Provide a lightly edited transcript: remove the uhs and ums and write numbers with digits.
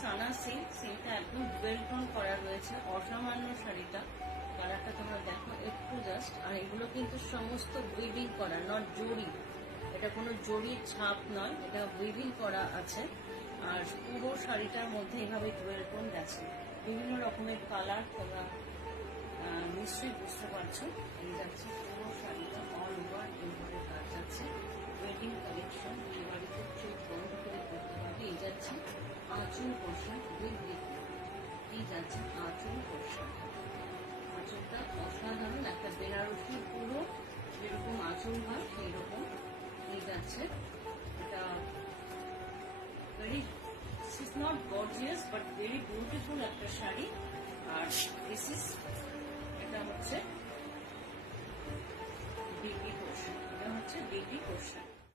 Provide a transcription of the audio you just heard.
সানা silk, সিল্কটা একদম dual tone করা রয়েছে, অসামান্য শাড়িটা। কালারটা তোমরা দেখো একটু জাস্ট। আর এগুলো কিন্তু সমস্ত উইভিং করা, নট জরি, এটা কোনো জরির ছাপ নয়, এটা উইভিং করা আছে। আর পুরো শাড়িটার মধ্যে এইভাবে ডুয়েল টোন গেছে, বিভিন্ন রকমের কালার, তোমরা নিশ্চয়ই বুঝতে পারছো। এই যাচ্ছে পুরো শাড়িটা অল ওভার এইভাবে কাজ আছে। ওয়েডিং কালেকশন, এই বাড়িতে চোখ বন্ধ করে করতে পারবে। এই যাচ্ছে আঁচল পোর্শন, এই যাচ্ছে আঁচল পোর্শন। আঁচলটা অসাধারণ, একটা বেনারসি পুরো যেরকম আঁচল হয় সেই রকম। এই যাচ্ছে এটা very, this is not gorgeous but very beautiful একটা শাড়ি। আর দিস ইজ, এটা হচ্ছে ডিপি পোর্শন, এটা হচ্ছে ডিপি পোর্শন।